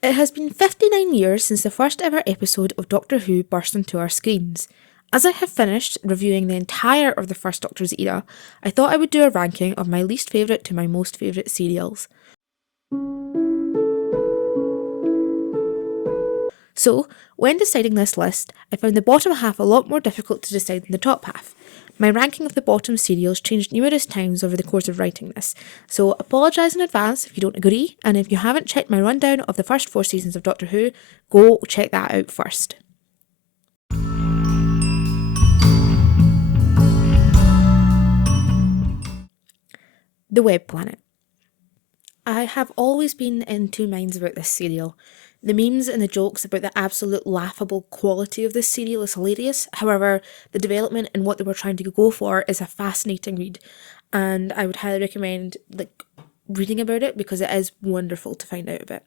It has been 59 years since the first ever episode of Doctor Who burst onto our screens. As I have finished reviewing the entire of the first Doctor's era, I thought I would do a ranking of my least favourite to my most favourite serials. So, when deciding this list, I found the bottom half a lot more difficult to decide than the top half. My ranking of the bottom serials changed numerous times over the course of writing this, so apologise in advance if you don't agree, and if you haven't checked my rundown of the first 4 seasons of Doctor Who, go check that out first. The Web Planet. I have always been in two minds about this serial. The memes and the jokes about the absolute laughable quality of this serial is hilarious. However, the development and what they were trying to go for is a fascinating read, and I would highly recommend reading about it because it is wonderful to find out about.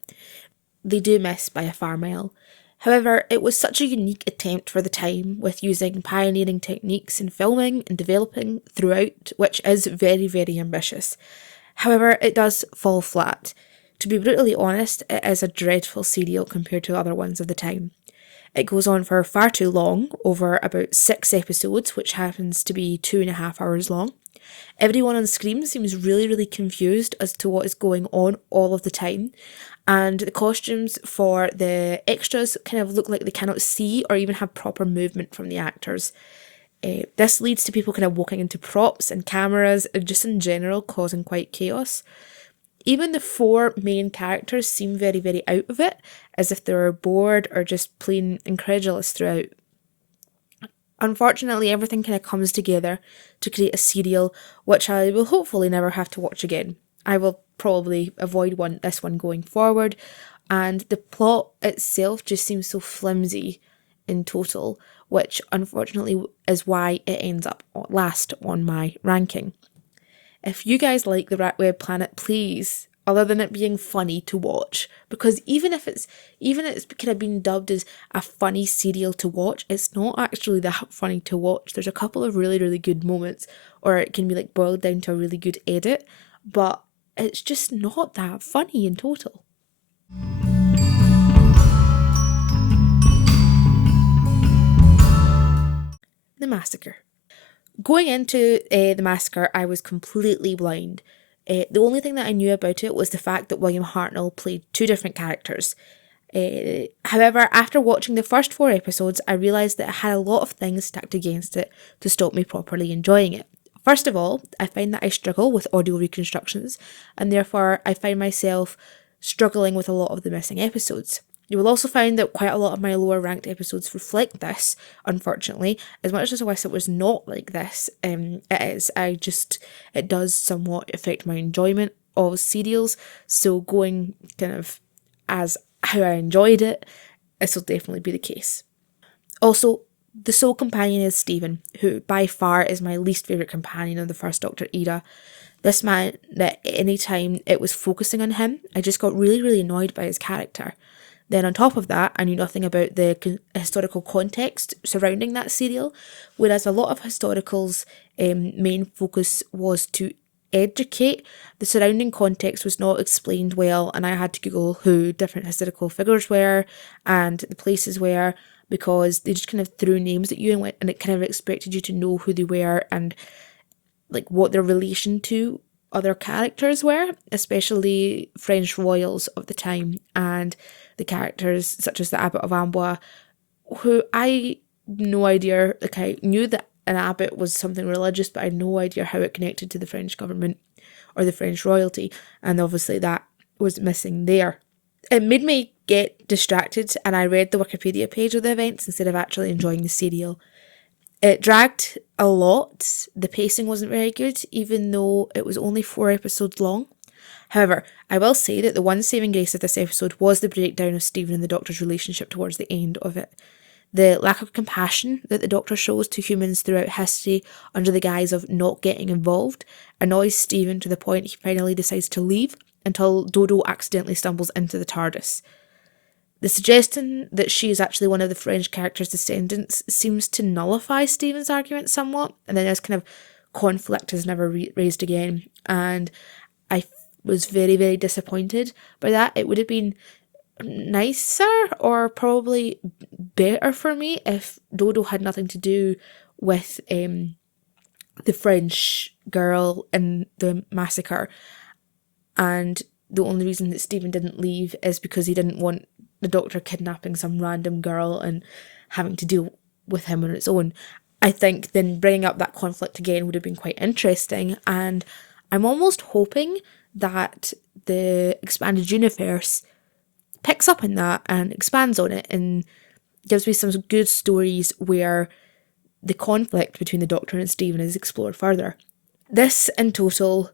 They do miss by a far mile. However, it was such a unique attempt for the time, with using pioneering techniques in filming and developing throughout, which is very, very ambitious. However, it does fall flat. To be brutally honest, it is a dreadful serial compared to other ones of the time. It goes on for far too long, over about 6 episodes, which happens to be 2.5 hours long. Everyone on screen seems really, really confused as to what is going on all of the time, and the costumes for the extras kind of look like they cannot see or even have proper movement from the actors. This leads to people kind of walking into props and cameras and just in general causing quite chaos. Even the 4 main characters seem very, very out of it, as if they were bored or just plain incredulous throughout. Unfortunately, everything kind of comes together to create a serial which I will hopefully never have to watch again. I will probably avoid this one going forward, and the plot itself just seems so flimsy in total, which unfortunately is why it ends up last on my ranking. If you guys like the Web Planet, please, other than it being funny to watch, because even it's kind of been dubbed as a funny serial to watch, it's not actually that funny to watch. There's a couple of really, really good moments, or it can be boiled down to a really good edit, but it's just not that funny in total. The Massacre. Going into the Massacre, I was completely blind. The only thing that I knew about it was the fact that William Hartnell played 2 different characters. However, after watching the first 4 episodes, I realised that it had a lot of things stacked against it to stop me properly enjoying it. First of all, I find that I struggle with audio reconstructions, and therefore I find myself struggling with a lot of the missing episodes. You will also find that quite a lot of my lower ranked episodes reflect this, unfortunately. As much as I wish it was not like this, it is. It does somewhat affect my enjoyment of serials, so going kind of as how I enjoyed it, this will definitely be the case. Also, the sole companion is Stephen, who by far is my least favourite companion of the First Doctor era. This meant that any time it was focusing on him, I just got really, really annoyed by his character. Then on top of that, I knew nothing about the historical context surrounding that serial, whereas a lot of historicals' main focus was to educate. The surrounding context was not explained well, and I had to Google who different historical figures were and the places were, because they just kind of threw names at you and it kind of expected you to know who they were and what their relation to other characters were, especially French royals of the time and the characters such as the Abbot of Amboise, who I had no idea, I knew that an abbot was something religious, but I had no idea how it connected to the French government or the French royalty, and obviously that was missing there. It made me get distracted, and I read the Wikipedia page of the events instead of actually enjoying the serial. It dragged a lot, the pacing wasn't very good, even though it was only 4 episodes long. However, I will say that the one saving grace of this episode was the breakdown of Stephen and the Doctor's relationship towards the end of it. The lack of compassion that the Doctor shows to humans throughout history under the guise of not getting involved annoys Stephen to the point he finally decides to leave until Dodo accidentally stumbles into the TARDIS. The suggestion that she is actually one of the French character's descendants seems to nullify Stephen's argument somewhat, and then this kind of conflict is never raised again, and I was very, very disappointed by that. It would have been nicer or probably better for me if Dodo had nothing to do with the French girl in the massacre, and the only reason that Stephen didn't leave is because he didn't want the Doctor kidnapping some random girl and having to deal with him on its own. I think then bringing up that conflict again would have been quite interesting, and I'm almost hoping that the expanded universe picks up on that and expands on it and gives me some good stories where the conflict between the Doctor and Stephen is explored further. This in total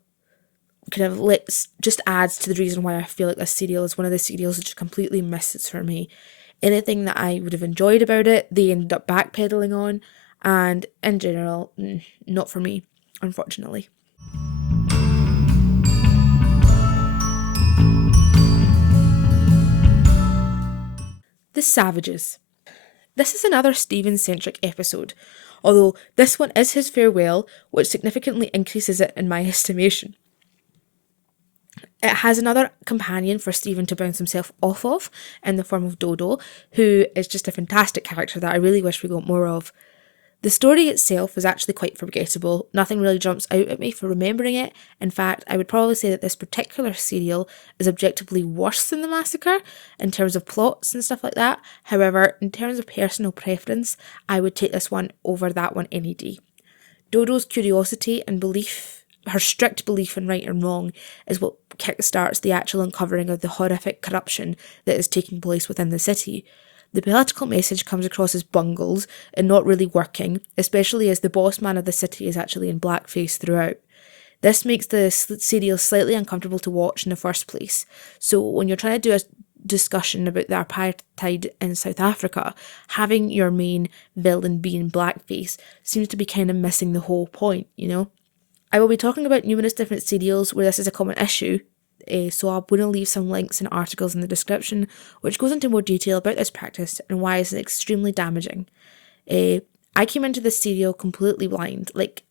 kind of just adds to the reason why I feel like this serial is one of the serials that just completely misses for me. Anything that I would have enjoyed about it, they ended up backpedaling on, and in general, not for me, unfortunately. The Savages. This is another Stephen-centric episode, although this one is his farewell, which significantly increases it in my estimation. It has another companion for Stephen to bounce himself off of in the form of Dodo, who is just a fantastic character that I really wish we got more of. The story itself is actually quite forgettable. Nothing really jumps out at me for remembering it. In fact, I would probably say that this particular serial is objectively worse than The Massacre in terms of plots and stuff like that. However, in terms of personal preference, I would take this one over that one any day. Dodo's curiosity and belief, her strict belief in right and wrong, is what kickstarts the actual uncovering of the horrific corruption that is taking place within the city. The political message comes across as bungled and not really working, especially as the boss man of the city is actually in blackface throughout. This makes the serial slightly uncomfortable to watch in the first place. So when you're trying to do a discussion about the apartheid in South Africa, having your main villain be in blackface seems to be kind of missing the whole point, you know? I will be talking about numerous different serials where this is a common issue, so I'm going to leave some links and articles in the description which goes into more detail about this practice and why it's extremely damaging. I came into this serial completely blind. Like,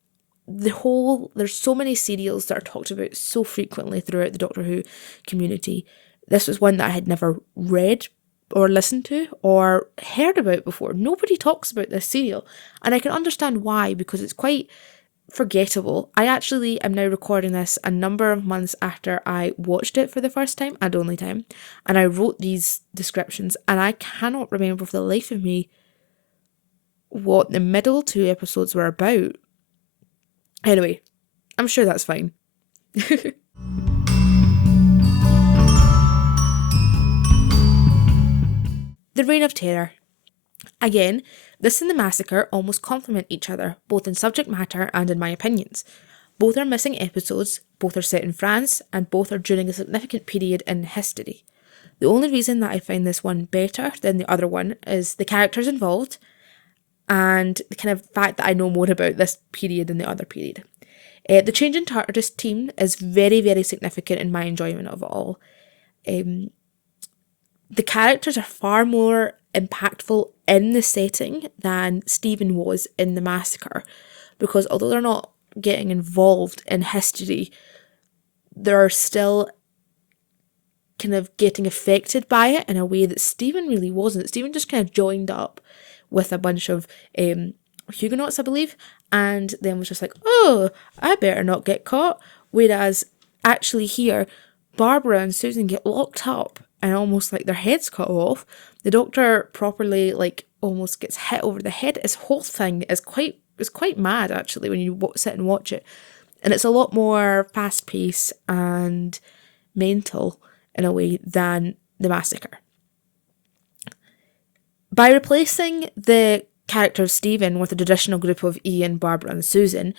there's so many serials that are talked about so frequently throughout the Doctor Who community. This was one that I had never read or listened to or heard about before. Nobody talks about this serial, and I can understand why, because it's quite forgettable. I actually am now recording this a number of months after I watched it for the first time and only time, and I wrote these descriptions, and I cannot remember for the life of me what the middle two episodes were about. Anyway, I'm sure that's fine. The Reign of Terror. Again, this and The Massacre almost complement each other, both in subject matter and in my opinions. Both are missing episodes, both are set in France, and both are during a significant period in history. The only reason that I find this one better than the other one is the characters involved and the kind of fact that I know more about this period than the other period. The change in TARDIS team is very, very significant in my enjoyment of it all. The characters are far more impactful in the setting than Stephen was in The Massacre, because although they're not getting involved in history, they're still kind of getting affected by it in a way that Stephen really wasn't. Stephen just kind of joined up with a bunch of Huguenots, I believe, and then was just like, oh, I better not get caught. Whereas actually here, Barbara and Susan get locked up and almost like their heads cut off. The Doctor properly almost gets hit over the head. His whole thing is quite mad actually when you sit and watch it, and it's a lot more fast paced and mental in a way than The Massacre. By replacing the character of Stephen with a traditional group of Ian, Barbara and Susan,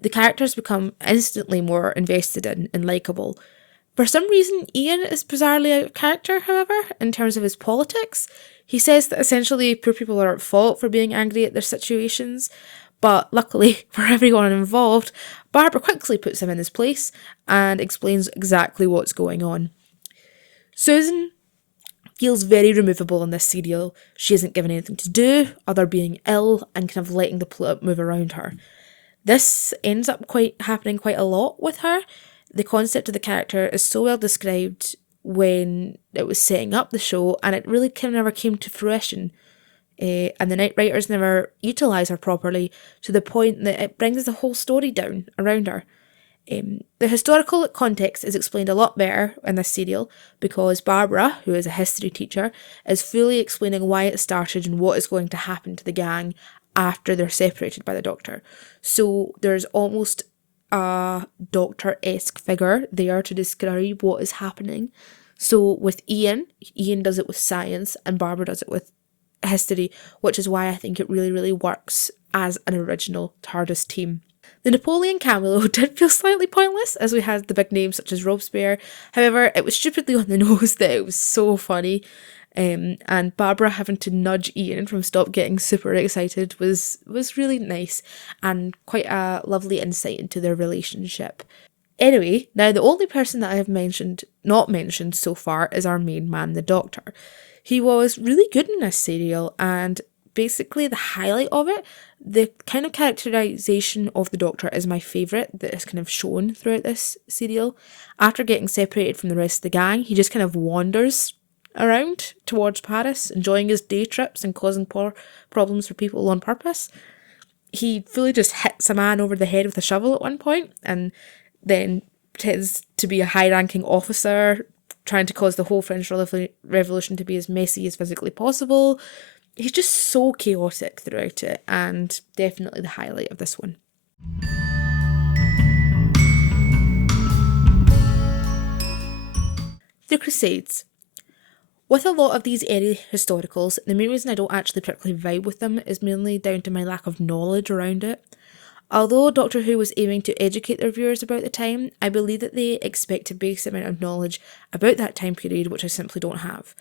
the characters become instantly more invested in and likeable. For some reason, Ian is bizarrely out of character, however, in terms of his politics. He says that essentially poor people are at fault for being angry at their situations, but luckily for everyone involved, Barbara quickly puts him in his place and explains exactly what's going on. Susan feels very removable in this serial. She isn't given anything to do other being ill and kind of letting the plot move around her. This ends up happening quite a lot with her. The concept of the character is so well described when it was setting up the show, and it really kind of never came to fruition. And the night writers never utilise her properly to the point that it brings the whole story down around her. The historical context is explained a lot better in this serial because Barbara, who is a history teacher, is fully explaining why it started and what is going to happen to the gang after they're separated by the Doctor. So there's almost a Doctor-esque figure there to describe what is happening. So with Ian does it with science and Barbara does it with history, which is why I think it really, really works as an original TARDIS team. The Napoleon cameo did feel slightly pointless, as we had the big names such as Robespierre. However, it was stupidly on the nose that it was so funny. And Barbara having to nudge Ian from stop getting super excited was really nice and quite a lovely insight into their relationship. Anyway, now the only person that I have not mentioned so far is our main man, the Doctor. He was really good in this serial, and basically the highlight of it, the kind of characterisation of the Doctor is my favourite that is kind of shown throughout this serial. After getting separated from the rest of the gang, he just kind of wanders around towards Paris, enjoying his day trips and causing problems for people on purpose. He fully just hits a man over the head with a shovel at one point, and then pretends to be a high-ranking officer, trying to cause the whole French Revolution to be as messy as physically possible. He's just so chaotic throughout it, and definitely the highlight of this one. The Crusades. With a lot of these early historicals, the main reason I don't actually particularly vibe with them is mainly down to my lack of knowledge around it. Although Doctor Who was aiming to educate their viewers about the time, I believe that they expect a basic amount of knowledge about that time period which I simply don't have.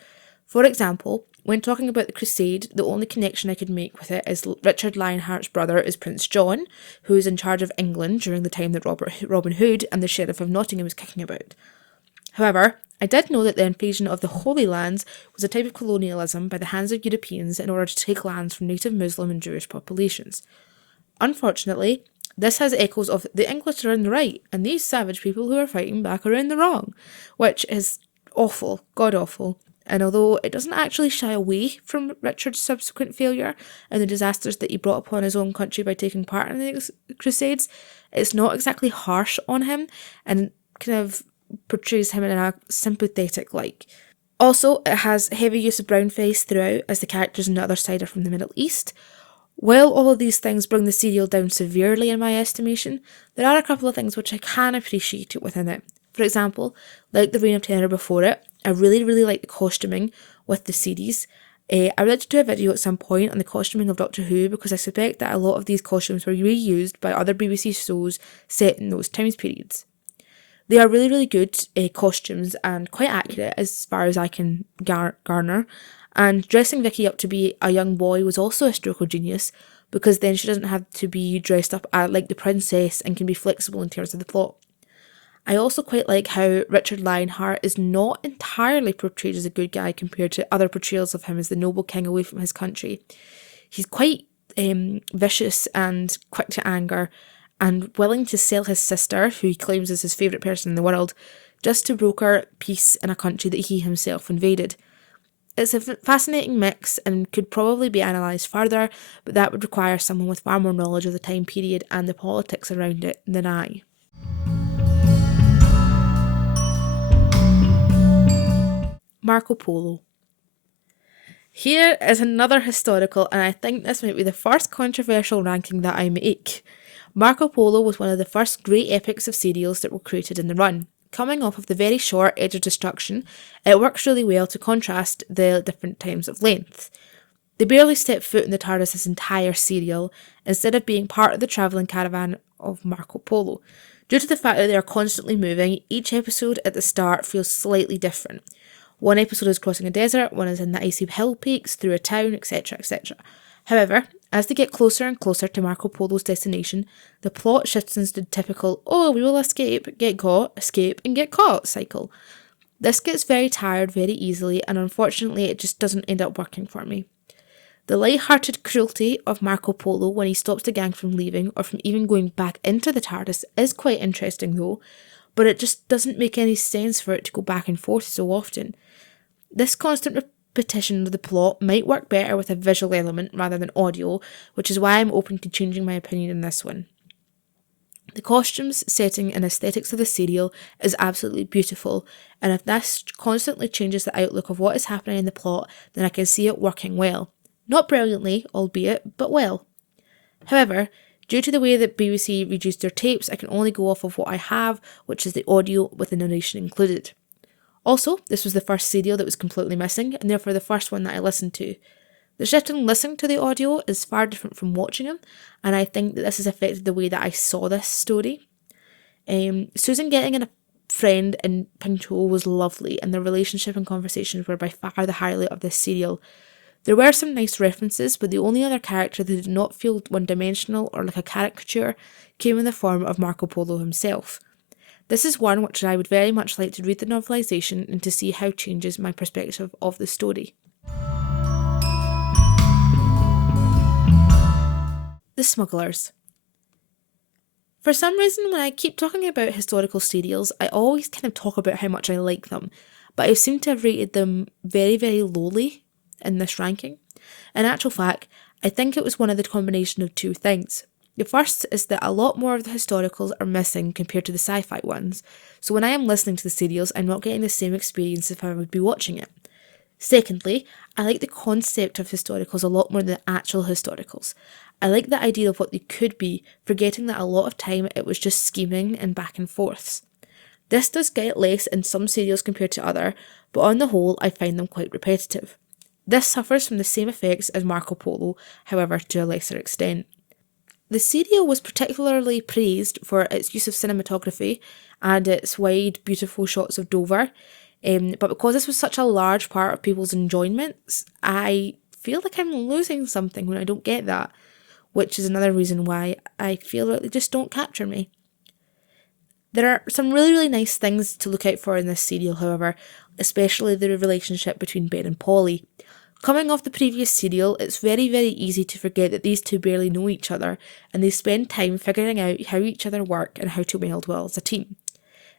For example, when talking about the Crusade, the only connection I could make with it is Richard Lionheart's brother is Prince John, who is in charge of England during the time that Robin Hood and the Sheriff of Nottingham was kicking about. However, I did know that the invasion of the Holy Lands was a type of colonialism by the hands of Europeans in order to take lands from native Muslim and Jewish populations. Unfortunately, this has echoes of the English are in the right and these savage people who are fighting back are in the wrong, which is awful, god awful. And although it doesn't actually shy away from Richard's subsequent failure and the disasters that he brought upon his own country by taking part in the Crusades, it's not exactly harsh on him and kind of portrays him in a sympathetic light. Also, it has heavy use of brownface throughout, as the characters on the other side are from the Middle East. While all of these things bring the serial down severely in my estimation, there are a couple of things which I can appreciate within it. For example, like the Reign of Terror before it, I really, really like the costuming with the series. I would like to do a video at some point on the costuming of Doctor Who because I suspect that a lot of these costumes were reused by other BBC shows set in those time periods. They are really, really good costumes and quite accurate as far as I can garner. And dressing Vicky up to be a young boy was also a stroke of genius because then she doesn't have to be dressed up like the princess and can be flexible in terms of the plot. I also quite like how Richard Lionheart is not entirely portrayed as a good guy compared to other portrayals of him as the noble king away from his country. He's quite vicious and quick to anger and willing to sell his sister, who he claims is his favourite person in the world, just to broker peace in a country that he himself invaded. It's a fascinating mix and could probably be analysed further, but that would require someone with far more knowledge of the time period and the politics around it than I. Marco Polo. Here is another historical, and I think this might be the first controversial ranking that I make. Marco Polo was one of the first great epics of serials that were created in the run. Coming off of the very short Edge of Destruction, it works really well to contrast the different times of length. They barely step foot in the TARDIS this entire serial, instead of being part of the travelling caravan of Marco Polo. Due to the fact that they are constantly moving, each episode at the start feels slightly different. One episode is crossing a desert, one is in the icy hill peaks, through a town, etc, etc. However, as they get closer and closer to Marco Polo's destination, the plot shifts into the typical, oh, we will escape, get caught, escape, and get caught cycle. This gets very tired very easily, and unfortunately it just doesn't end up working for me. The light-hearted cruelty of Marco Polo when he stops the gang from leaving, or from even going back into the TARDIS, is quite interesting though, but it just doesn't make any sense for it to go back and forth so often. This constant repetition of the plot might work better with a visual element rather than audio, which is why I'm open to changing my opinion on this one. The costumes, setting and aesthetics of the serial is absolutely beautiful, and if this constantly changes the outlook of what is happening in the plot, then I can see it working well. Not brilliantly, albeit, but well. However, due to the way that BBC reduced their tapes, I can only go off of what I have, which is the audio with the narration included. Also, this was the first serial that was completely missing, and therefore the first one that I listened to. The shift in listening to the audio is far different from watching them, and I think that this has affected the way that I saw this story. Susan getting in a friend in Pinto was lovely, and their relationship and conversations were by far the highlight of this serial. There were some nice references, but the only other character that did not feel one-dimensional or like a caricature came in the form of Marco Polo himself. This is one which I would very much like to read the novelisation and to see how it changes my perspective of the story. The Smugglers. For some reason, when I keep talking about historical serials, I always kind of talk about how much I like them, but I seem to have rated them very, very lowly in this ranking. In actual fact, I think it was one of the combination of two things. The first is that a lot more of the historicals are missing compared to the sci-fi ones, so when I am listening to the serials, I'm not getting the same experience if I would be watching it. Secondly, I like the concept of historicals a lot more than the actual historicals. I like the idea of what they could be, forgetting that a lot of time it was just scheming and back and forths. This does get less in some serials compared to other, but on the whole I find them quite repetitive. This suffers from the same effects as Marco Polo, however to a lesser extent. The serial was particularly praised for its use of cinematography and its wide, beautiful shots of Dover, but because this was such a large part of people's enjoyments, I feel like I'm losing something when I don't get that, which is another reason why I feel like they just don't capture me. There are some really, really nice things to look out for in this serial, however, especially the relationship between Ben and Polly. Coming off the previous serial, it's very, very easy to forget that these two barely know each other, and they spend time figuring out how each other work and how to meld well as a team.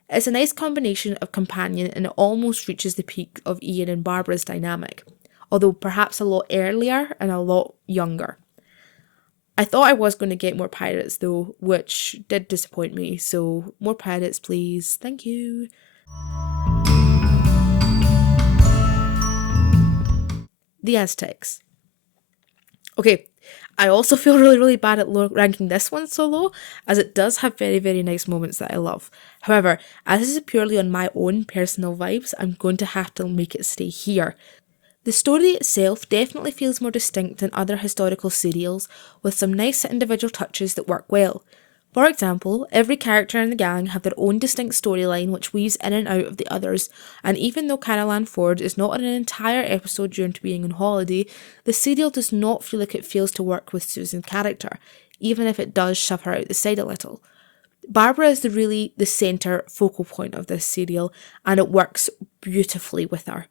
It's a nice combination of companion, and it almost reaches the peak of Ian and Barbara's dynamic, although perhaps a lot earlier and a lot younger. I thought I was going to get more pirates though, which did disappoint me, so more pirates please, thank you. The Aztecs. Okay, I also feel really, really bad at ranking this one so low, as it does have very, very nice moments that I love. However, as this is purely on my own personal vibes, I'm going to have to make it stay here. The story itself definitely feels more distinct than other historical serials, with some nice individual touches that work well. For example, every character in the gang have their own distinct storyline which weaves in and out of the others, and even though Caroline Ford is not in an entire episode due to being on holiday, the serial does not feel like it fails to work with Susan's character, even if it does shove her out the side a little. Barbara is really the centre focal point of this serial, and it works beautifully with her.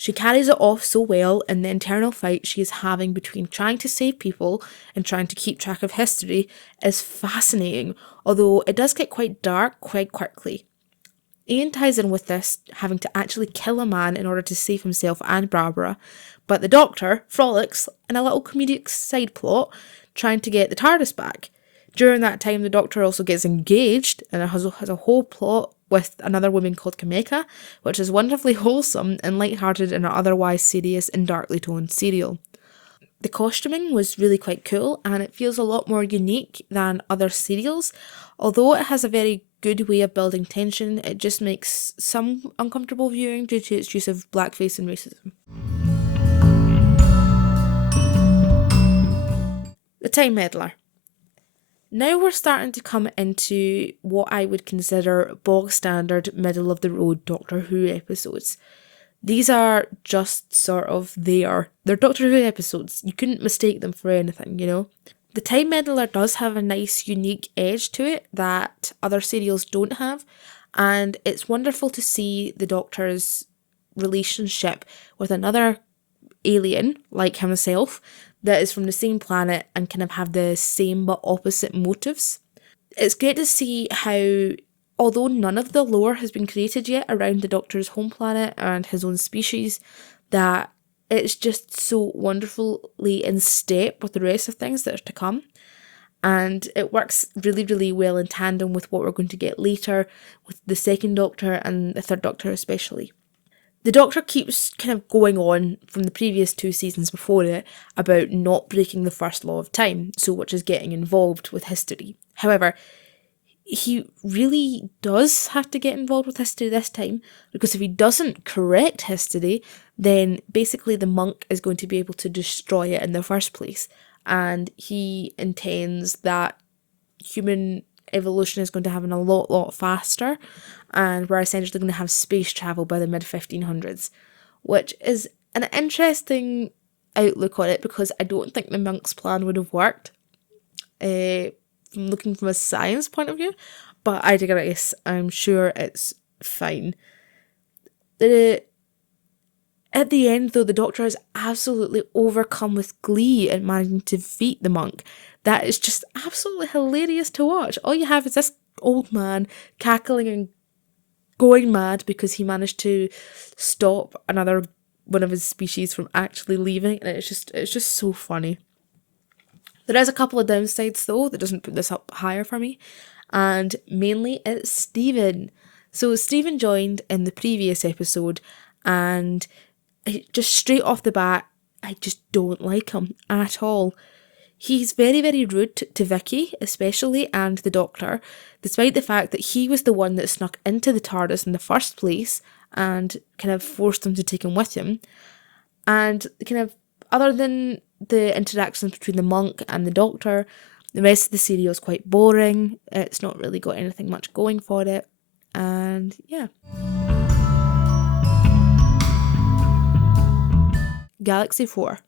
She carries it off so well, and the internal fight she is having between trying to save people and trying to keep track of history is fascinating, although it does get quite dark quite quickly. Ian ties in with this, having to actually kill a man in order to save himself and Barbara, but the Doctor frolics in a little comedic side plot trying to get the TARDIS back. During that time, the Doctor also gets engaged and has a whole plot with another woman called Toymaker, which is wonderfully wholesome and light-hearted in an otherwise serious and darkly toned serial. The costuming was really quite cool, and it feels a lot more unique than other serials. Although it has a very good way of building tension, it just makes some uncomfortable viewing due to its use of blackface and racism. The Time Meddler. Now we're starting to come into what I would consider bog standard middle of the road Doctor Who episodes. These are just sort of They're Doctor Who episodes. You couldn't mistake them for anything, you know? The Time Meddler does have a nice unique edge to it that other serials don't have, and it's wonderful to see the Doctor's relationship with another alien like himself that is from the same planet and kind of have the same but opposite motives. It's great to see how although none of the lore has been created yet around the Doctor's home planet and his own species, that it's just so wonderfully in step with the rest of things that are to come. And it works really, really well in tandem with what we're going to get later with the second Doctor and the third Doctor especially. The Doctor keeps kind of going on from the previous 2 seasons before it about not breaking the first law of time, so which is getting involved with history. However, he really does have to get involved with history this time, because if he doesn't correct history, then basically the monk is going to be able to destroy it in the first place. And he intends that human evolution is going to happen a lot faster, and we're essentially going to have space travel by the mid-1500s, which is an interesting outlook on it, because I don't think the monk's plan would have worked looking from a science point of view, but I digress. I'm sure it's fine. At the end, though, the Doctor is absolutely overcome with glee at managing to defeat the monk. That is just absolutely hilarious to watch. All you have is this old man cackling and going mad because he managed to stop another one of his species from actually leaving, and it's just so funny. There is a couple of downsides, though, that doesn't put this up higher for me, and mainly it's Stephen. So Stephen joined in the previous episode, and just straight off the bat, I just don't like him at all. He's very, very rude to Vicky, especially, and the Doctor, despite the fact that he was the one that snuck into the TARDIS in the first place and kind of forced them to take him with him. And kind of, other than the interactions between the monk and the Doctor, the rest of the serial is quite boring. It's not really got anything much going for it. And yeah. Galaxy 4.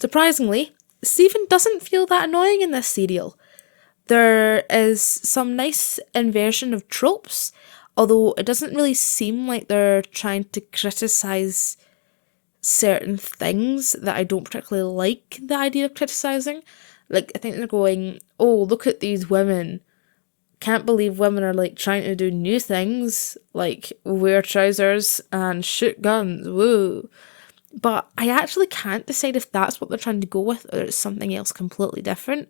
Surprisingly, Stephen doesn't feel that annoying in this serial. There is some nice inversion of tropes, although it doesn't really seem like they're trying to criticise certain things that I don't particularly like the idea of criticising. Like, I think they're going, oh, look at these women. Can't believe women are, like, trying to do new things, like wear trousers and shoot guns, woo. But I actually can't decide if that's what they're trying to go with or it's something else completely different.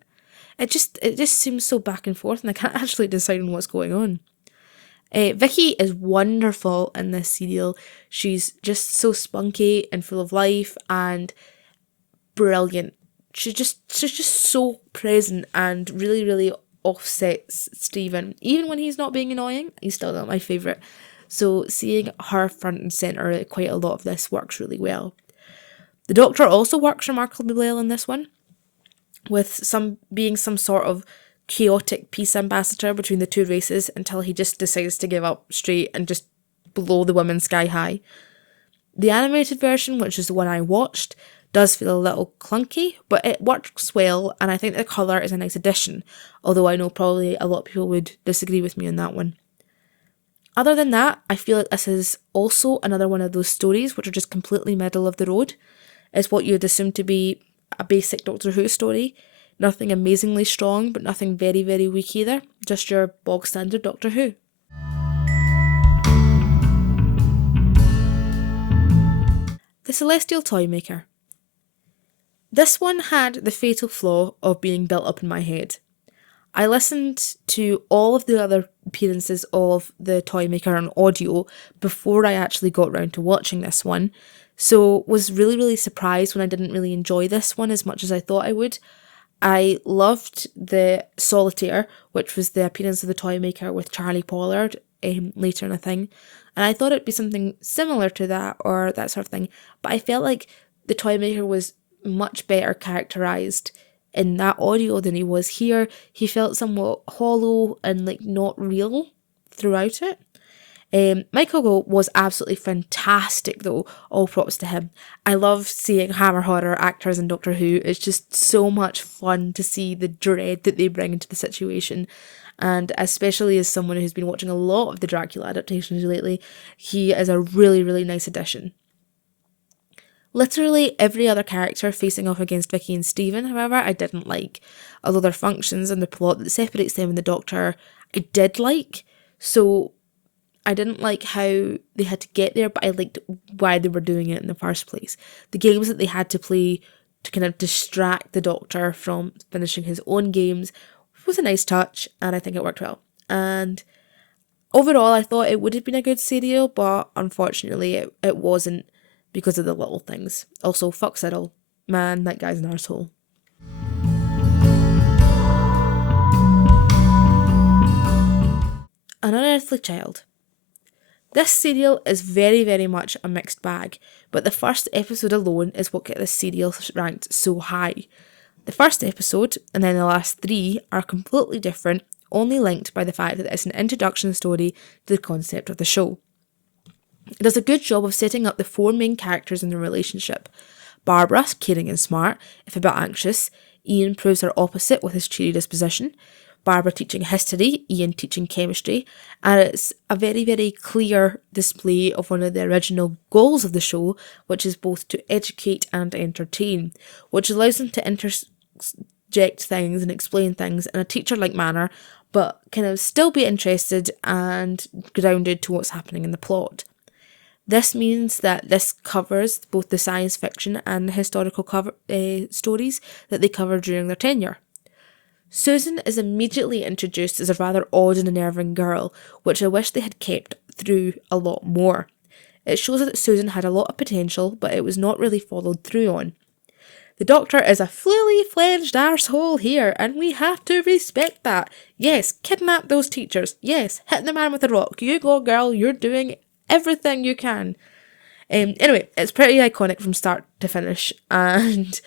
It just seems so back and forth, and I can't actually decide on what's going on. Vicky is wonderful in this serial. She's just so spunky and full of life and brilliant. She's just so present and really, really offsets Stephen. Even when he's not being annoying, he's still not my favourite. So seeing her front and centre at quite a lot of this works really well. The Doctor also works remarkably well in this one, with some sort of chaotic peace ambassador between the two races until he just decides to give up straight and just blow the women sky high. The animated version, which is the one I watched, does feel a little clunky, but it works well, and I think the colour is a nice addition, although I know probably a lot of people would disagree with me on that one. Other than that, I feel like this is also another one of those stories which are just completely middle of the road. It's what you'd assume to be a basic Doctor Who story. Nothing amazingly strong, but nothing very, very weak either. Just your bog standard Doctor Who. The Celestial Toymaker. This one had the fatal flaw of being built up in my head. I listened to all of the other appearances of the Toymaker on audio before I actually got round to watching this one, so was really, really surprised when I didn't really enjoy this one as much as I thought I would. I loved the Solitaire, which was the appearance of the Toymaker with Charlie Pollard later in a thing, and I thought it'd be something similar to that or that sort of thing, but I felt like the Toymaker was much better characterised in that audio than he was here. He felt somewhat hollow and like not real throughout it. Michael was absolutely fantastic though, all props to him. I love seeing Hammer Horror actors in Doctor Who. It's just so much fun to see the dread that they bring into the situation, and especially as someone who's been watching a lot of the Dracula adaptations lately, he is a really, really nice addition. Literally every other character facing off against Vicky and Stephen, however, I didn't like, although their functions and the plot that separates them and the Doctor I did like. So I didn't like how they had to get there, but I liked why they were doing it in the first place. The games that they had to play to kind of distract the Doctor from finishing his own games was a nice touch, and I think it worked well. And overall, I thought it would have been a good serial, but unfortunately it wasn't because of the little things. Also, fuck Cyril. Man, that guy's an arsehole. An Unearthly Child. This serial is very, very much a mixed bag, but the first episode alone is what got this serial ranked so high. The first episode, and then the last 3, are completely different, only linked by the fact that it's an introduction story to the concept of the show. It does a good job of setting up the 4 main characters in the relationship. Barbara, caring and smart, if a bit anxious. Ian proves her opposite with his cheery disposition. Barbara teaching history, Ian teaching chemistry, and it's a very, very clear display of one of the original goals of the show, which is both to educate and entertain, which allows them to interject things and explain things in a teacher-like manner, but kind of still be interested and grounded to what's happening in the plot. This means that this covers both the science fiction and the historical stories that they cover during their tenure. Susan is immediately introduced as a rather odd and unnerving girl, which I wish they had kept through a lot more. It shows that Susan had a lot of potential, but it was not really followed through on. The Doctor is a fully fledged arsehole here, and we have to respect that. Yes, kidnap those teachers. Yes, hit the man with a rock. You go, girl, you're doing everything you can. Anyway, it's pretty iconic from start to finish, and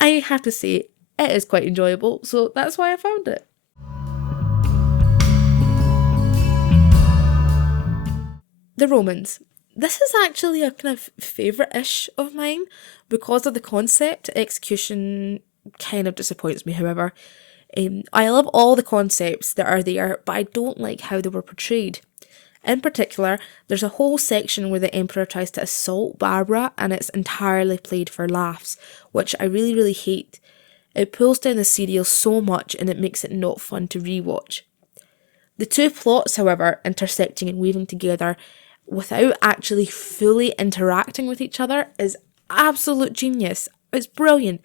I have to say, it is quite enjoyable, so that's why I found it. The Romans. This is actually a kind of favourite-ish of mine because of the concept. Execution kind of disappoints me, however. I love all the concepts that are there, but I don't like how they were portrayed. In particular, there's a whole section where the Emperor tries to assault Barbara, and it's entirely played for laughs, which I really, really hate. It pulls down the serial so much and it makes it not fun to rewatch. The 2 plots, however, intersecting and weaving together without actually fully interacting with each other is absolute genius. It's brilliant.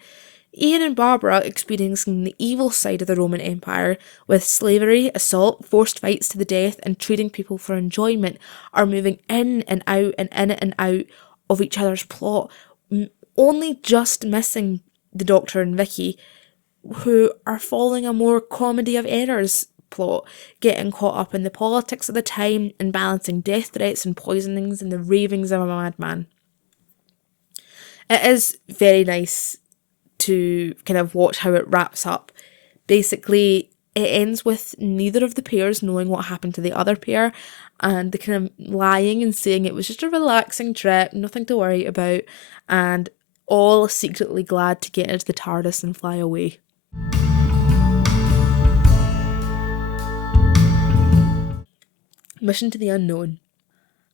Ian and Barbara experiencing the evil side of the Roman Empire with slavery, assault, forced fights to the death and trading people for enjoyment are moving in and out and in and out of each other's plot, only just missing the Doctor and Vicky, who are following a more comedy of errors plot, getting caught up in the politics of the time and balancing death threats and poisonings and the ravings of a madman. It is very nice to kind of watch how it wraps up. Basically, it ends with neither of the pairs knowing what happened to the other pair, and they kind of lying and saying it was just a relaxing trip, nothing to worry about, and all secretly glad to get into the TARDIS and fly away. Mission to the Unknown.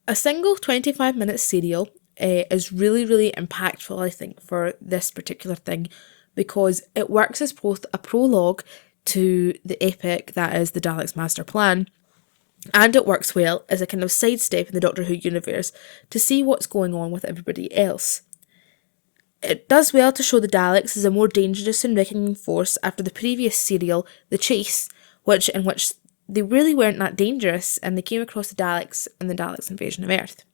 A single 25-minute serial is really, really impactful, I think, for this particular thing, because it works as both a prologue to the epic that is the Daleks Master Plan, and it works well as a kind of sidestep in the Doctor Who universe to see what's going on with everybody else. It does well to show the Daleks as a more dangerous and reckoning force after the previous serial, The Chase, in which they really weren't that dangerous and they came across the Daleks in the Daleks' invasion of Earth.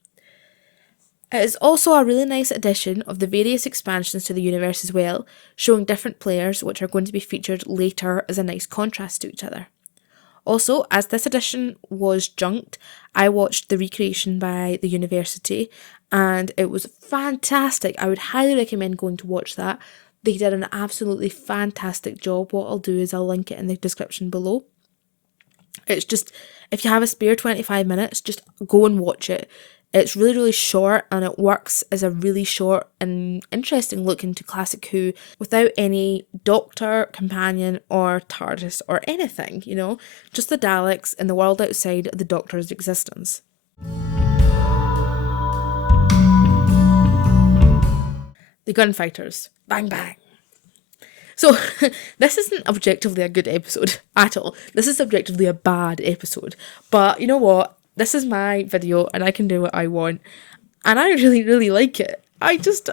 It is also a really nice addition of the various expansions to the universe as well, showing different players which are going to be featured later as a nice contrast to each other. Also, as this edition was junked, I watched the recreation by the university and it was fantastic. I would highly recommend going to watch that. They did an absolutely fantastic job. What I'll do is I'll link it in the description below. It's just, if you have a spare 25 minutes, just go and watch it. It's really, really short and it works as a really short and interesting look into classic Who without any Doctor, companion or TARDIS or anything, just the Daleks and the world outside the Doctor's existence. The Gunfighters. Bang bang. So, this isn't objectively a good episode at all. This is objectively a bad episode. But you know what? This is my video and I can do what I want. And I really, really like it. I just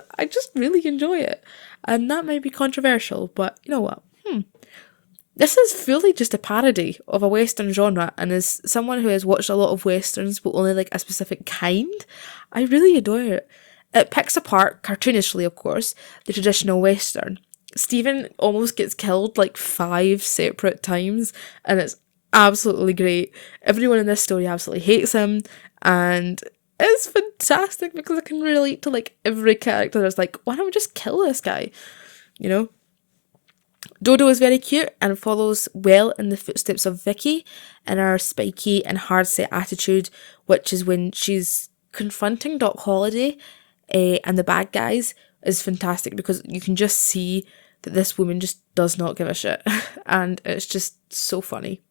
really enjoy it. And that may be controversial, but you know what? This is fully just a parody of a Western genre, and as someone who has watched a lot of Westerns, but only like a specific kind, I really adore it. It picks apart, cartoonishly of course, the traditional Western. Stephen almost gets killed like 5 separate times, and it's absolutely great. Everyone in this story absolutely hates him, and it's fantastic because I can relate to like every character that's like, why don't we just kill this guy? You know? Dodo is very cute and follows well in the footsteps of Vicky in her spiky and hard-set attitude, which is when she's confronting Doc Holliday and the bad guys, is fantastic because you can just see that this woman just does not give a shit, and it's just so funny.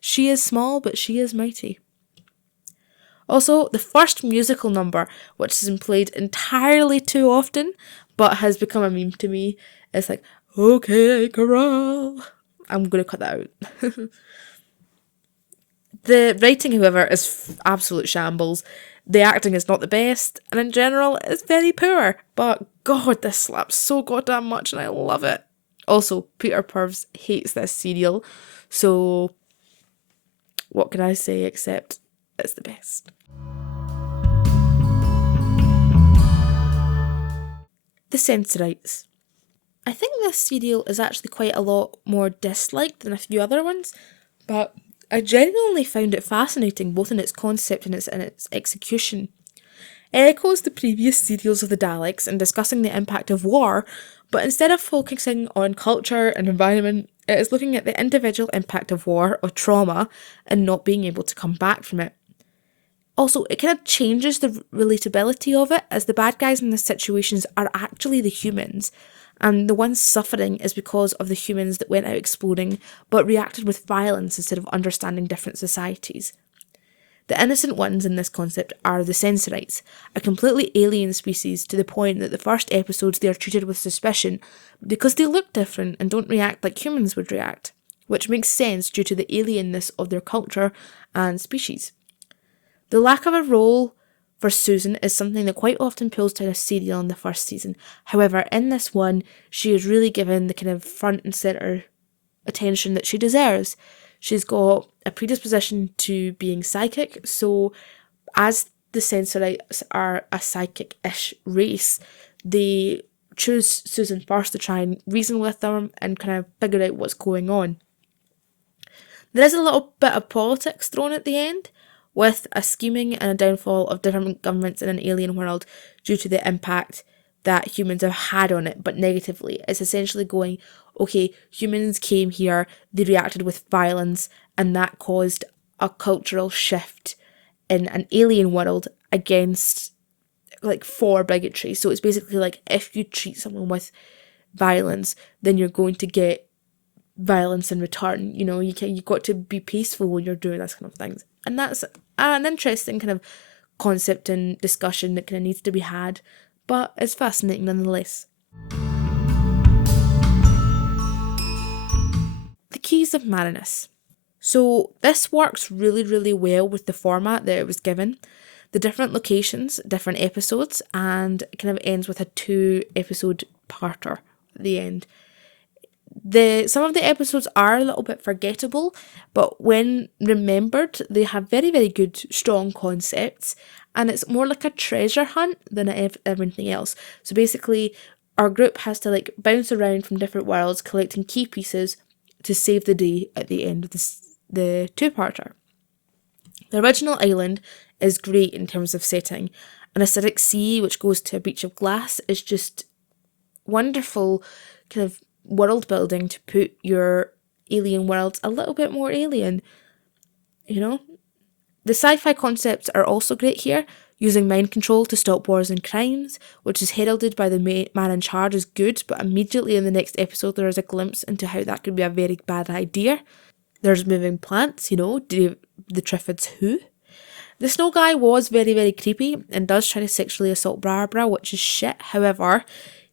She is small, but she is mighty. Also, the first musical number, which has been played entirely too often, but has become a meme to me, is like, okay, Corral. I'm going to cut that out. The writing, however, is absolute shambles. The acting is not the best, and in general, it's very poor. But God, this slaps so goddamn much, and I love it. Also, Peter Purves hates this serial, so what can I say except it's the best. The Sensorites. I think this serial is actually quite a lot more disliked than a few other ones, but I genuinely found it fascinating both in its concept and its execution. It echoes the previous serials of the Daleks in discussing the impact of war, but instead of focusing on culture and environment, it is looking at the individual impact of war or trauma and not being able to come back from it. Also, it kind of changes the relatability of it, as the bad guys in the situations are actually the humans, and the ones suffering is because of the humans that went out exploring but reacted with violence instead of understanding different societies. The innocent ones in this concept are the Sensorites, a completely alien species to the point that the first episodes they are treated with suspicion because they look different and don't react like humans would react, which makes sense due to the alienness of their culture and species. The lack of a role for Susan is something that quite often pulls down a serial in the first season. However, in this one, she is really given the kind of front and centre attention that she deserves. She's got a predisposition to being psychic, so as the Sensorites are a psychic-ish race, they choose Susan first to try and reason with them and kind of figure out what's going on. There is a little bit of politics thrown at the end, with a scheming and a downfall of different governments in an alien world due to the impact that humans have had on it, but negatively. It's essentially going, okay, humans came here, they reacted with violence, and that caused a cultural shift in an alien world against, like, for bigotry. So it's basically like, if you treat someone with violence, then you're going to get violence in return. You know, you've got to be peaceful when you're doing this kind of things. And that's an interesting kind of concept and discussion that kind of needs to be had, but it's fascinating nonetheless. The Keys of Marinus. So this works really, really well with the format that it was given. The different locations, different episodes, and it kind of ends with a 2-episode parter at the end. Some of the episodes are a little bit forgettable, but when remembered, they have very, very good, strong concepts, and it's more like a treasure hunt than everything else. So basically, our group has to like bounce around from different worlds, collecting key pieces to save the day at the end of the 2-parter. The original island is great in terms of setting. An acidic sea which goes to a beach of glass is just wonderful kind of world building to put your alien worlds a little bit more alien, you know? The sci-fi concepts are also great here, using mind control to stop wars and crimes, which is heralded by the man in charge as good, but immediately in the next episode there is a glimpse into how that could be a very bad idea. There's moving plants, you know, the Triffids who? The snow guy was very, very creepy and does try to sexually assault Barbara, which is shit. However,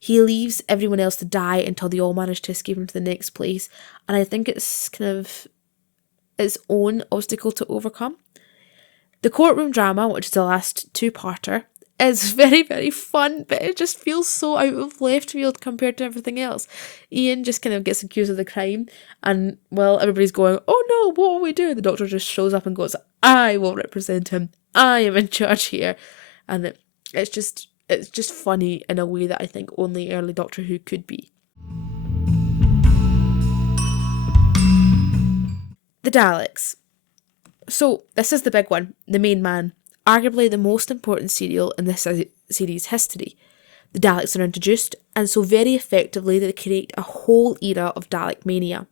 He leaves everyone else to die until they all manage to escape into the next place, and I think it's kind of its own obstacle to overcome. The courtroom drama, which is the last two-parter, is very, very fun, but it just feels so out of left field compared to everything else. Ian just kind of gets accused of the crime, and while everybody's going, oh no, what will we do? The Doctor just shows up and goes, I will represent him. I am in charge here. And it's just funny in a way that I think only early Doctor Who could be. The Daleks. So, this is the big one, the main man, arguably the most important serial in this series' history. The Daleks are introduced, and so very effectively they create a whole era of Dalek mania.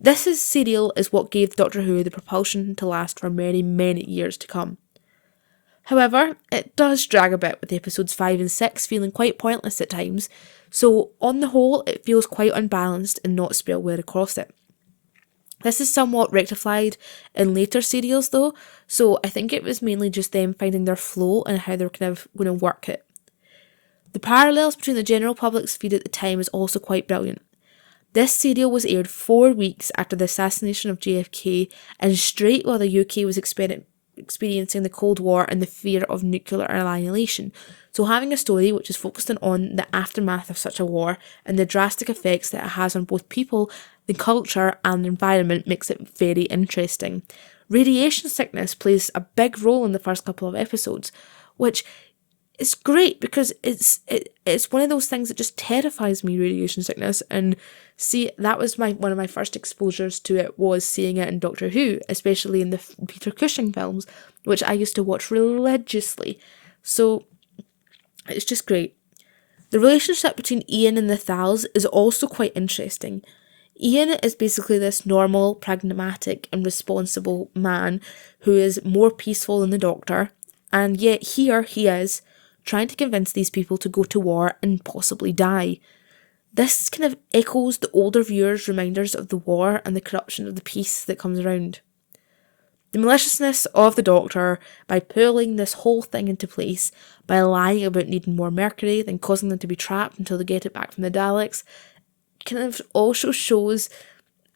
This serial is what gave Doctor Who the propulsion to last for many, many years to come. However, it does drag a bit with episodes 5 and 6 feeling quite pointless at times, so on the whole it feels quite unbalanced and not spread well across it. This is somewhat rectified in later serials though, so I think it was mainly just them finding their flow and how they're kind of going to work it. The parallels between the general public's feed at the time is also quite brilliant. This serial was aired 4 weeks after the assassination of JFK and straight while the UK was experiencing the Cold War and the fear of nuclear annihilation. So having a story which is focused on the aftermath of such a war and the drastic effects that it has on both people, the culture and the environment makes it very interesting. Radiation sickness plays a big role in the first couple of episodes, which is great because it's one of those things that just terrifies me, radiation sickness, and see, that was one of my first exposures to it, was seeing it in Doctor Who, especially in the Peter Cushing films, which I used to watch religiously. So it's just great. The relationship between Ian and the Thals is also quite interesting. Ian is basically this normal, pragmatic and responsible man who is more peaceful than the Doctor, and yet here he is, trying to convince these people to go to war and possibly die. This kind of echoes the older viewers' reminders of the war and the corruption of the peace that comes around. The maliciousness of the Doctor, by pulling this whole thing into place, by lying about needing more mercury, then causing them to be trapped until they get it back from the Daleks, kind of also shows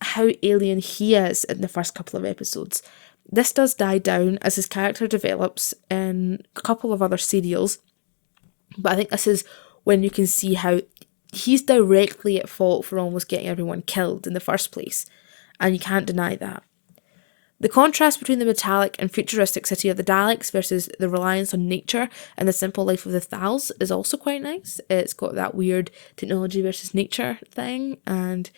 how alien he is in the first couple of episodes. This does die down as his character develops in a couple of other serials, but I think this is when you can see how he's directly at fault for almost getting everyone killed in the first place, and you can't deny that. The contrast between the metallic and futuristic city of the Daleks versus the reliance on nature and the simple life of the Thals is also quite nice. It's got that weird technology versus nature thing, and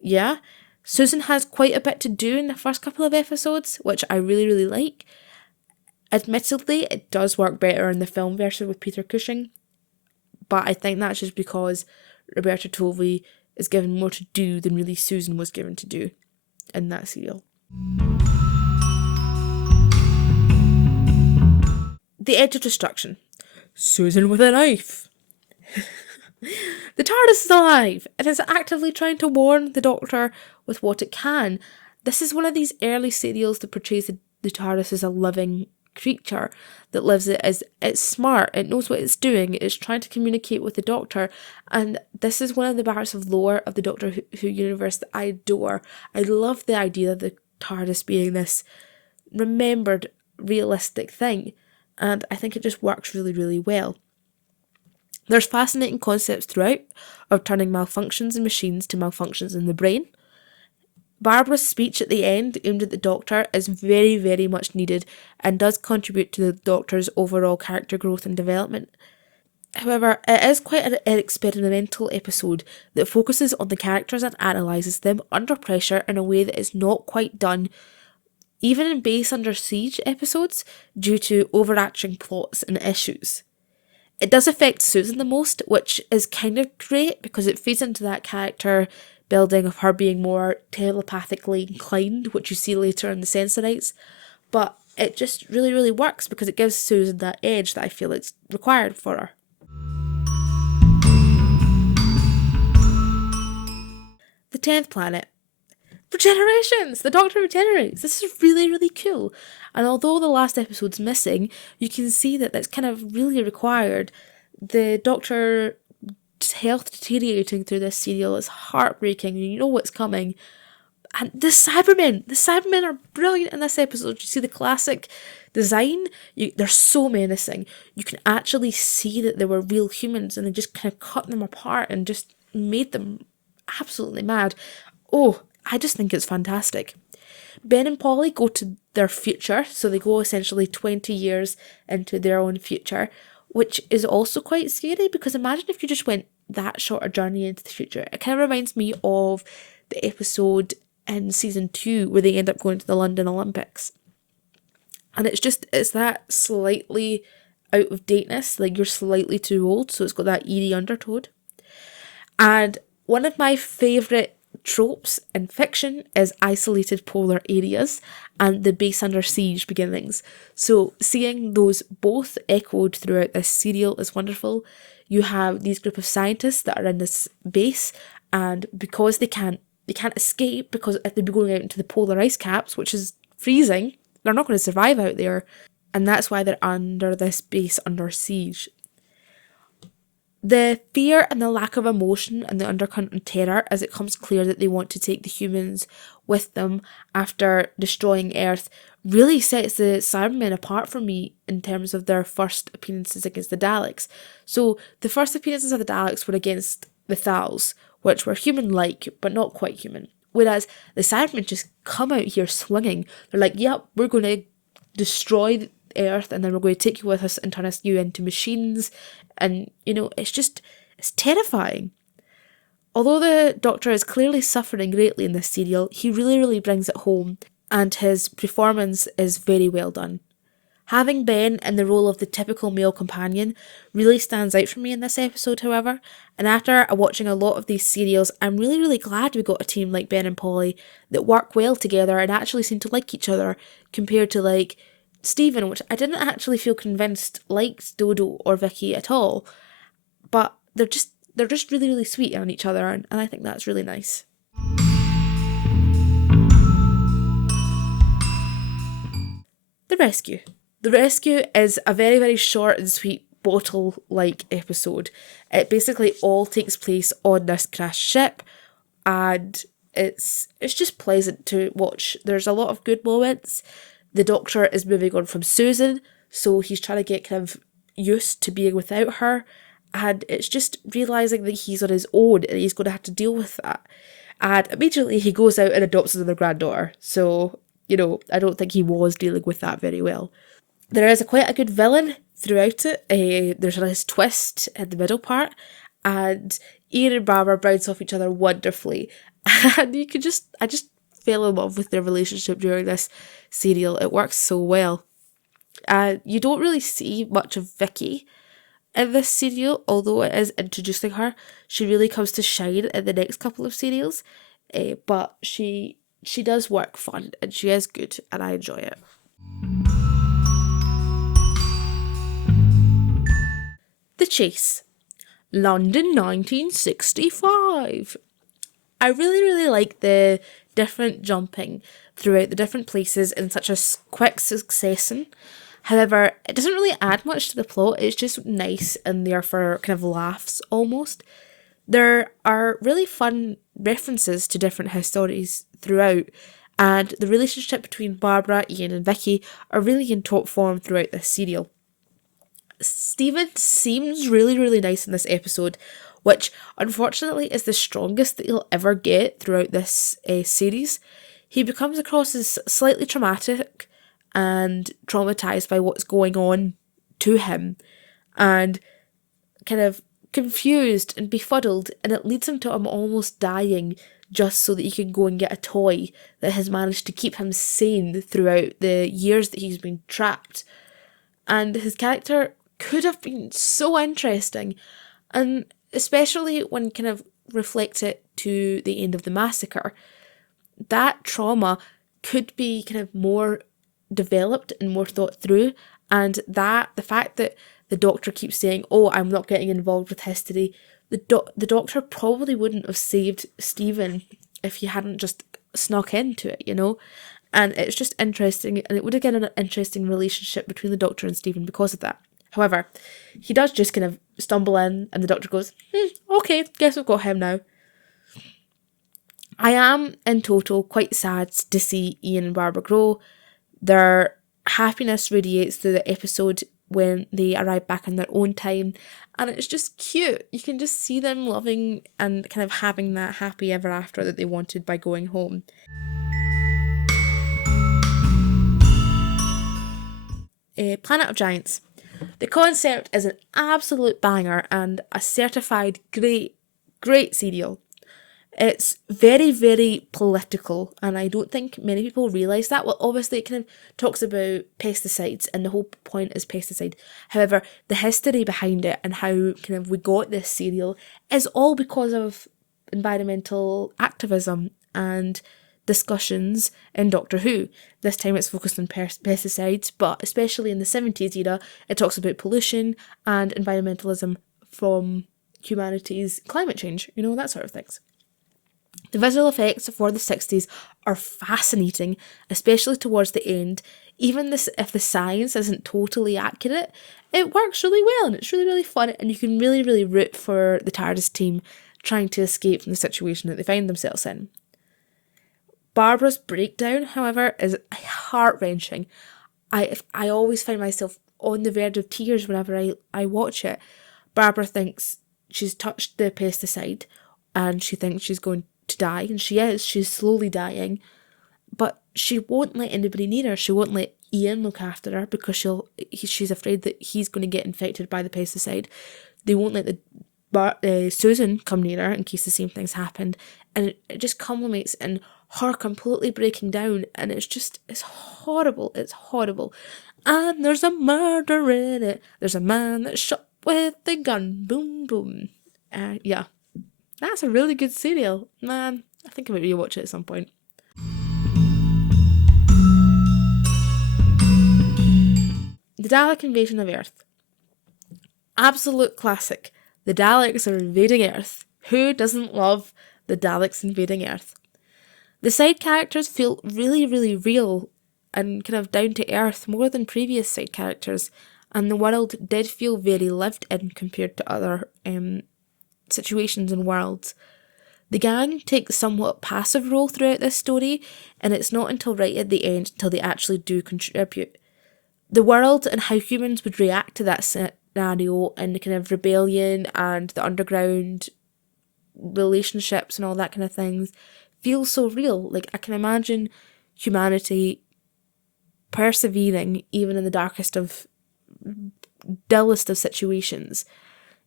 yeah. Susan has quite a bit to do in the first couple of episodes, which I really, really like. Admittedly, it does work better in the film version with Peter Cushing, but I think that's just because Roberta Tovey is given more to do than really Susan was given to do in that serial. The Edge of Destruction. Susan with a knife. The TARDIS is alive and is actively trying to warn the Doctor with what it can. This is one of these early serials that portrays the TARDIS as a living creature that lives it as it's smart, it knows what it's doing, it's trying to communicate with the Doctor, and this is one of the parts of lore of the Doctor Who universe that I adore. I love the idea of the TARDIS being this remembered, realistic thing, and I think it just works really, really well. There's fascinating concepts throughout of turning malfunctions in machines to malfunctions in the brain. Barbara's speech at the end, aimed at the Doctor, is very, very much needed and does contribute to the Doctor's overall character growth and development. However, it is quite an experimental episode that focuses on the characters and analyses them under pressure in a way that is not quite done even in Base Under Siege episodes due to overarching plots and issues. It does affect Susan the most, which is kind of great because it feeds into that character building of her being more telepathically inclined, which you see later in the Sensorites, but it just really, really works because it gives Susan that edge that I feel it's required for her. The 10th planet. Regenerations! The Doctor regenerates! This is really, really cool. And although the last episode's missing, you can see that that's kind of really required. The Doctor health deteriorating through this serial is heartbreaking, and you know what's coming. And the Cybermen are brilliant in this episode. You see the classic design? They're so menacing. You can actually see that they were real humans, and they just kind of cut them apart and just made them absolutely mad. Oh, I just think it's fantastic. Ben and Polly go to their future, so they go essentially 20 years into their own future, which is also quite scary, because imagine if you just went that short a journey into the future. It kind of reminds me of the episode in season 2 where they end up going to the London Olympics. And it's that slightly out of dateness, like you're slightly too old, so it's got that eerie undertone. And one of my favourite tropes in fiction is isolated polar areas and the base under siege beginnings. So seeing those both echoed throughout this serial is wonderful. You have these group of scientists that are in this base, and because they can't escape, because if they'd be going out into the polar ice caps, which is freezing, they're not going to survive out there, and that's why they're under this base under siege. The fear and the lack of emotion and the undercurrent of terror as it becomes clear that they want to take the humans with them after destroying Earth really sets the Cybermen apart for me in terms of their first appearances against the Daleks. So the first appearances of the Daleks were against the Thals, which were human-like but not quite human. Whereas the Cybermen just come out here swinging. They're like, yep, we're going to destroy Earth, and then we're going to take you with us and turn you into machines. And, it's terrifying. Although the Doctor is clearly suffering greatly in this serial, he really, really brings it home, and his performance is very well done. Having Ben in the role of the typical male companion really stands out for me in this episode, however, and after watching a lot of these serials, I'm really, really glad we got a team like Ben and Polly that work well together and actually seem to like each other, compared to, like, Stephen, which I didn't actually feel convinced liked Dodo or Vicky at all, but they're just really, really sweet on each other, and I think that's really nice. The Rescue. The Rescue is a very, very short and sweet bottle-like episode. It basically all takes place on this crashed ship, and it's just pleasant to watch. There's a lot of good moments. The Doctor is moving on from Susan, so he's trying to get kind of used to being without her, and it's just realising that he's on his own and he's going to have to deal with that. And immediately he goes out and adopts another granddaughter, so, I don't think he was dealing with that very well. There is quite a good villain throughout it. There's a nice twist in the middle part, and Ian and Barbara bounce off each other wonderfully. And I just fell in love with their relationship during this serial. It works so well. You don't really see much of Vicky in this serial, although it is introducing her. She really comes to shine in the next couple of serials, but she does work fun, and she is good, and I enjoy it. The Chase. London 1965. I really, really like the different jumping throughout the different places in such a quick succession. However, it doesn't really add much to the plot. It's just nice and there for kind of laughs almost. There are really fun references to different house stories throughout, and the relationship between Barbara, Ian and Vicky are really in top form throughout this serial. Stephen seems really, really nice in this episode, which unfortunately is the strongest that you'll ever get throughout this series. He becomes across as slightly traumatic and traumatised by what's going on to him, and kind of confused and befuddled, and it leads him to him almost dying just so that he can go and get a toy that has managed to keep him sane throughout the years that he's been trapped. And his character could have been so interesting, and especially when kind of reflect it to the end of the massacre, that trauma could be kind of more developed and more thought through, and that the fact that the Doctor keeps saying, oh, I'm not getting involved with history, the Doctor probably wouldn't have saved Stephen if he hadn't just snuck into it, and it's just interesting, and it would have been an interesting relationship between the Doctor and Stephen because of that. However, he does just kind of stumble in and the Doctor goes, okay, guess we've got him now. I am, in total, quite sad to see Ian and Barbara grow. Their happiness radiates through the episode when they arrive back in their own time, and it's just cute. You can just see them loving and kind of having that happy ever after that they wanted by going home. Planet of Giants. The concept is an absolute banger and a certified great serial. It's very, very political, and I don't think many people realise that. Well, obviously it kind of talks about pesticides, and the whole point is pesticide. However, the history behind it and how kind of we got this serial is all because of environmental activism and discussions in Doctor Who. This time it's focused on pesticides, but especially in the 70s era, it talks about pollution and environmentalism from humanity's climate change, that sort of things. The visual effects for the 60s are fascinating, especially towards the end. Even if the science isn't totally accurate, it works really well and it's really, really fun, and you can really, really root for the TARDIS team trying to escape from the situation that they find themselves in. Barbara's breakdown, however, is heart-wrenching. I always find myself on the verge of tears whenever I watch it. Barbara thinks she's touched the pesticide and she thinks she's going to die, and she's slowly dying, but she won't let anybody near her. She won't let Ian look after her because she's afraid that he's going to get infected by the pesticide. They won't let Susan come near her in case the same things happened, and it just culminates in her completely breaking down, and it's horrible. And there's a murder in it. There's a man that's shot with a gun. Boom, boom. Yeah. That's a really good serial. Man, I think I might rewatch it at some point. The Dalek invasion of Earth. Absolute classic. The Daleks are invading Earth. Who doesn't love the Daleks invading Earth? The side characters feel really, really real and kind of down to earth more than previous side characters, and the world did feel very lived in compared to other situations and worlds. The gang takes a somewhat passive role throughout this story, and it's not until right at the end until they actually do contribute. The world and how humans would react to that scenario and the kind of rebellion and the underground relationships and all that kind of things feels so real. Like, I can imagine humanity persevering even in the darkest of dullest of situations.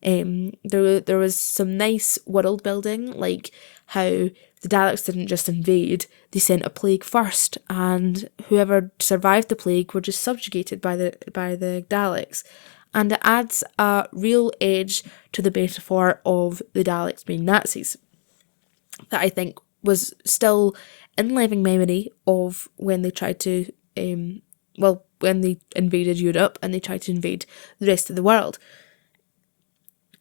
There was some nice world building, like how the Daleks didn't just invade, they sent a plague first, and whoever survived the plague were just subjugated by the Daleks. And it adds a real edge to the metaphor of the Daleks being Nazis that I think was still in living memory of when they tried to, when they invaded Europe and they tried to invade the rest of the world.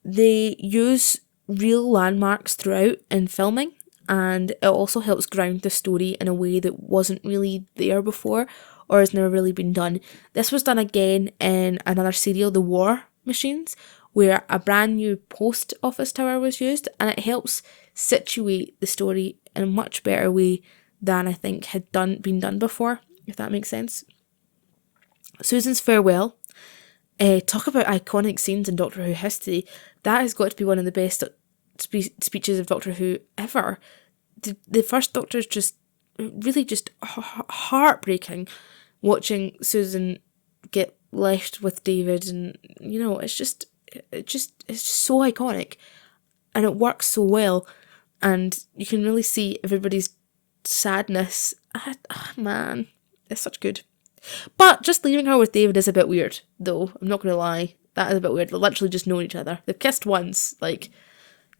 They use real landmarks throughout in filming, and it also helps ground the story in a way that wasn't really there before or has never really been done. This was done again in another serial, The War Machines, where a brand new post office tower was used, and it helps situate the story in a much better way than I think had been done before, if that makes sense. Susan's farewell. Talk about iconic scenes in Doctor Who history. That has got to be one of the best speeches of Doctor Who ever. The first Doctor's just really just heartbreaking, watching Susan get left with David, and it's just so iconic, and it works so well, and you can really see everybody's sadness. Man, it's such good. But just leaving her with David is a bit weird, though. I'm not going to lie. That is a bit weird. They've literally just known each other. They've kissed once. Like,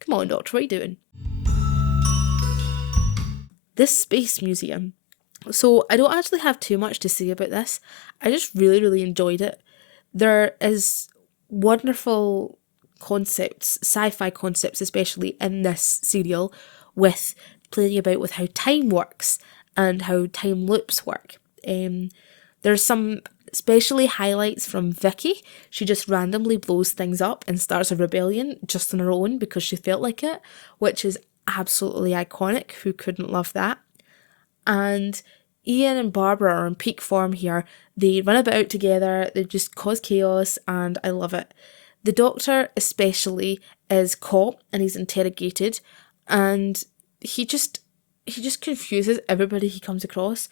come on, Doctor, what are you doing? This space museum. So I don't actually have too much to say about this. I just really, really enjoyed it. There is wonderful concepts, sci-fi concepts especially, in this serial, with playing about with how time works and how time loops work. There's some especially highlights from Vicky. She just randomly blows things up and starts a rebellion just on her own because she felt like it, which is absolutely iconic. Who couldn't love that? And Ian and Barbara are in peak form here. They run about together, they just cause chaos, and I love it. The Doctor especially is caught and he's interrogated, and he just confuses everybody he comes across,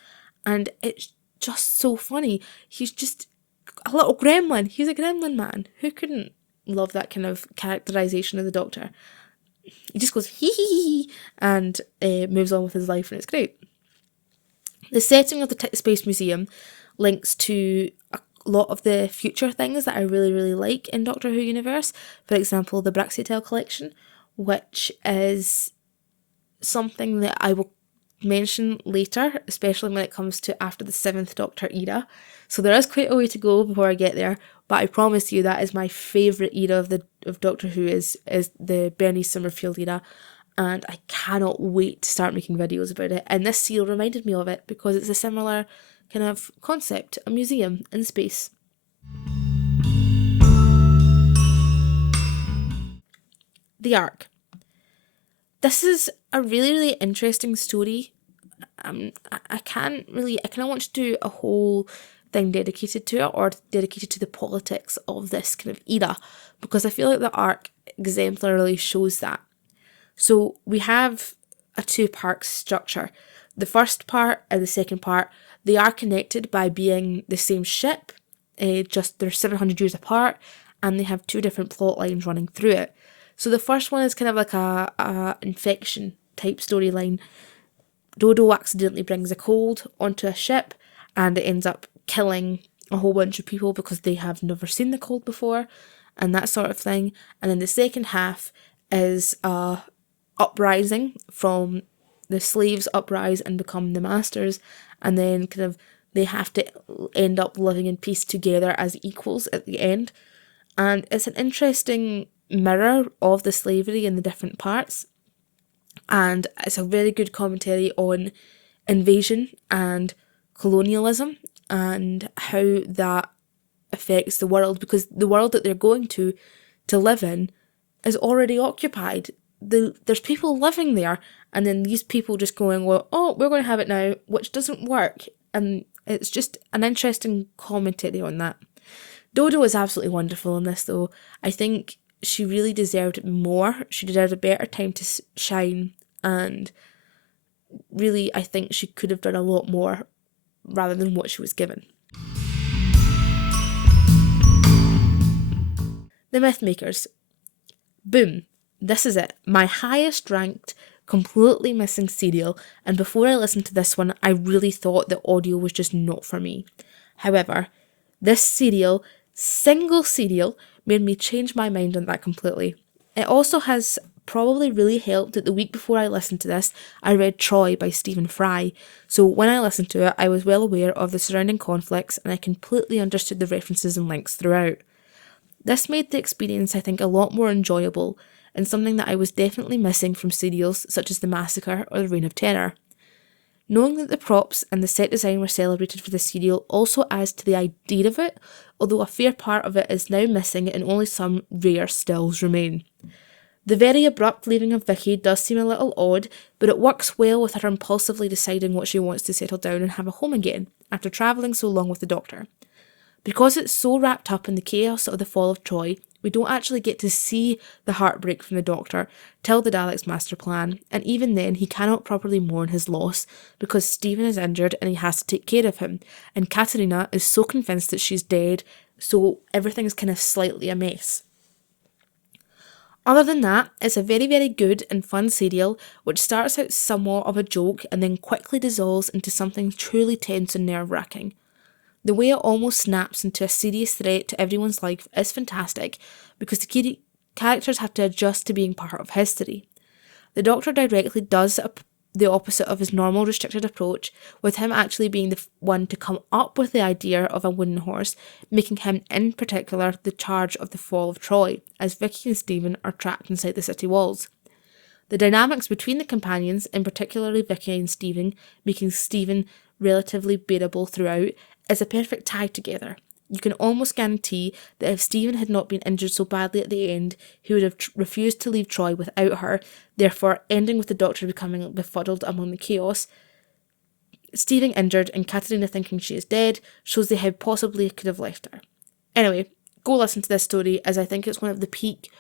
and it's just so funny. He's just a little gremlin. He's a gremlin man. Who couldn't love that kind of characterization of the Doctor? He just goes hee hee hee and moves on with his life, and it's great. The setting of the Space Museum links to a lot of the future things that I really, really like in Doctor Who universe. For example, the Braxiatel collection, which is something that I will mention later, especially when it comes to after the 7th Doctor era. So there is quite a way to go before I get there, but I promise you that is my favourite era of Doctor Who is the Bernie Summerfield era, and I cannot wait to start making videos about it. And this seal reminded me of it because it's a similar kind of concept, a museum in space. The Ark. This is a really, really interesting story. I kind of want to do a whole thing dedicated to it, or dedicated to the politics of this kind of era, because I feel like the Ark exemplarily shows that. So we have a 2-part structure. The first part and the second part, they are connected by being the same ship, just they're 700 years apart, and they have 2 different plot lines running through it. So the first one is kind of like a infection type storyline. Dodo accidentally brings a cold onto a ship, and it ends up killing a whole bunch of people because they have never seen the cold before, and that sort of thing. And then the second half is a uprising from the slaves uprise and become the masters, and then kind of they have to end up living in peace together as equals at the end. And it's an interesting mirror of the slavery in the different parts, and it's a very good commentary on invasion and colonialism and how that affects the world, because the world that they're going to live in is already occupied. There's people living there, and then these people just going, well, oh, we're going to have it now, which doesn't work. And it's just an interesting commentary on that. Dodo is absolutely wonderful in this, though. I think she really deserved more. She deserved a better time to shine, and really I think she could have done a lot more rather than what she was given. The Mythmakers. Boom. This is it. My highest ranked, completely missing serial, and before I listened to this one, I really thought the audio was just not for me. However, this single serial, made me change my mind on that completely. It also has probably really helped that the week before I listened to this, I read Troy by Stephen Fry, so when I listened to it, I was well aware of the surrounding conflicts, and I completely understood the references and links throughout. This made the experience, I think, a lot more enjoyable, and something that I was definitely missing from serials such as The Massacre or The Reign of Terror. Knowing that the props and the set design were celebrated for the serial also adds to the idea of it, although a fair part of it is now missing and only some rare stills remain. The very abrupt leaving of Vicky does seem a little odd, but it works well with her impulsively deciding what she wants to settle down and have a home again, after travelling so long with the Doctor. Because it's so wrapped up in the chaos of the fall of Troy, we don't actually get to see the heartbreak from the Doctor till the Daleks Master Plan, and even then he cannot properly mourn his loss because Stephen is injured and he has to take care of him, and Katerina is so convinced that she's dead, so everything's kind of slightly a mess. Other than that, it's a very, very good and fun serial which starts out somewhat of a joke and then quickly dissolves into something truly tense and nerve-wracking. The way it almost snaps into a serious threat to everyone's life is fantastic because the key characters have to adjust to being part of history. The Doctor directly does the opposite of his normal restricted approach, with him actually being the one to come up with the idea of a wooden horse, making him in particular the charge of the fall of Troy, as Vicky and Stephen are trapped inside the city walls. The dynamics between the companions, in particularly Vicky and Stephen, making Stephen relatively bearable throughout, is a perfect tie together. You can almost guarantee that if Stephen had not been injured so badly at the end, he would have refused to leave Troy without her, therefore ending with the Doctor becoming befuddled among the chaos. Stephen injured and Katarina thinking she is dead shows they how possibly could have left her. Anyway, go listen to this story, as I think it's one of the peak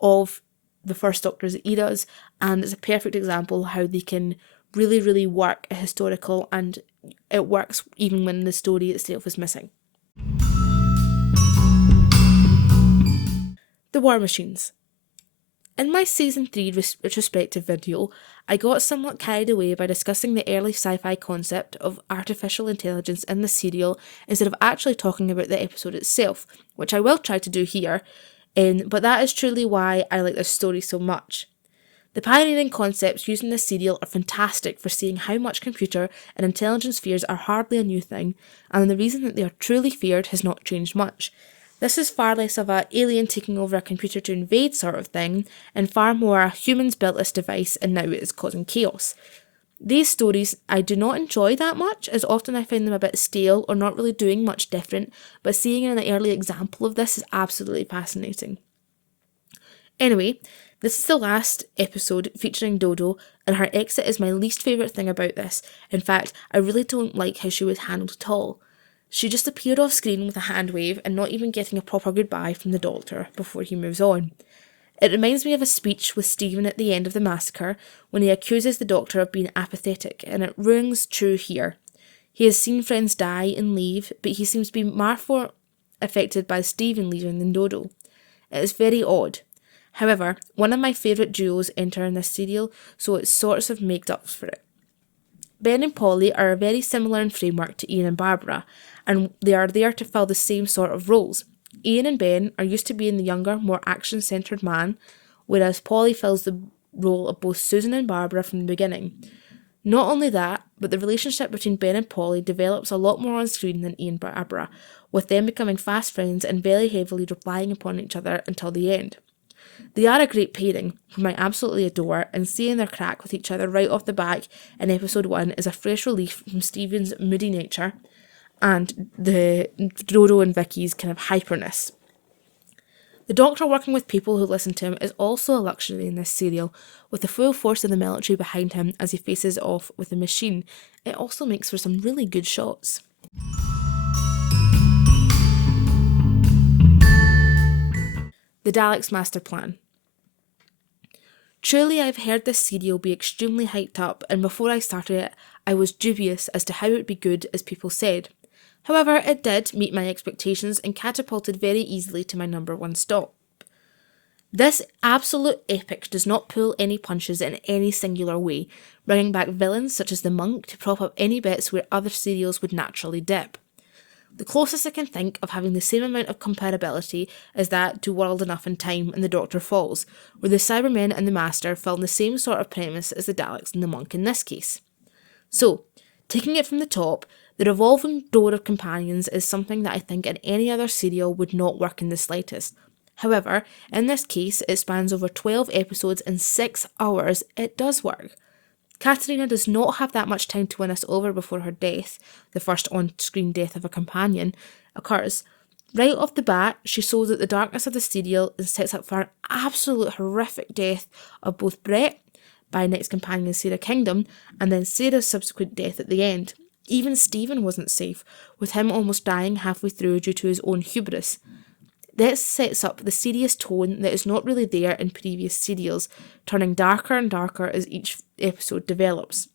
of the First Doctor's eras, and it's a perfect example how they can really, really work a historical, and it works even when the story itself is missing. The War Machines. In my Season 3 retrospective video, I got somewhat carried away by discussing the early sci-fi concept of artificial intelligence in the serial instead of actually talking about the episode itself, which I will try to do here, but that is truly why I like this story so much. The pioneering concepts used in this serial are fantastic for seeing how much computer and intelligence fears are hardly a new thing, and the reason that they are truly feared has not changed much. This is far less of a alien taking over a computer to invade sort of thing, and far more a humans built this device and now it is causing chaos. These stories I do not enjoy that much, as often I find them a bit stale or not really doing much different, but seeing an early example of this is absolutely fascinating. Anyway, this is the last episode featuring Dodo, and her exit is my least favourite thing about this. In fact, I really don't like how she was handled at all. She just appeared off screen with a hand wave and not even getting a proper goodbye from the Doctor before he moves on. It reminds me of a speech with Stephen at the end of the Massacre when he accuses the Doctor of being apathetic, and it rings true here. He has seen friends die and leave, but he seems to be more affected by Stephen leaving than Dodo. It is very odd. However, one of my favourite duos enter in this serial, so it sort of makes up for it. Ben and Polly are very similar in framework to Ian and Barbara, and they are there to fill the same sort of roles. Ian and Ben are used to being the younger, more action-centred man, whereas Polly fills the role of both Susan and Barbara from the beginning. Not only that, but the relationship between Ben and Polly develops a lot more on screen than Ian and Barbara, with them becoming fast friends and very heavily relying upon each other until the end. They are a great pairing, whom I absolutely adore, and seeing their crack with each other right off the back in episode 1 is a fresh relief from Stephen's moody nature and the Dodo and Vicky's kind of hyperness. The Doctor working with people who listen to him is also a luxury in this serial, with the full force of the military behind him as he faces off with the machine. It also makes for some really good shots. The Daleks Master Plan. Truly, I've heard this serial be extremely hyped up, and before I started it, I was dubious as to how it would be good as people said. However, it did meet my expectations and catapulted very easily to my number 1 stop. This absolute epic does not pull any punches in any singular way, bringing back villains such as the Monk to prop up any bits where other serials would naturally dip. The closest I can think of having the same amount of comparability is that to World Enough and Time and the Doctor Falls, where the Cybermen and the Master film the same sort of premise as the Daleks and the Monk in this case. So, taking it from the top, the revolving door of companions is something that I think in any other serial would not work in the slightest. However, in this case, it spans over 12 episodes and 6 hours. It does work. Katarina does not have that much time to win us over before her death, the first on-screen death of a companion, occurs. Right off the bat, she shows that the darkness of the serial and sets up for an absolute horrific death of both Brett, by next companion Sarah Kingdom, and then Sarah's subsequent death at the end. Even Stephen wasn't safe, with him almost dying halfway through due to his own hubris. This sets up the serious tone that is not really there in previous serials, turning darker and darker as each episode develops.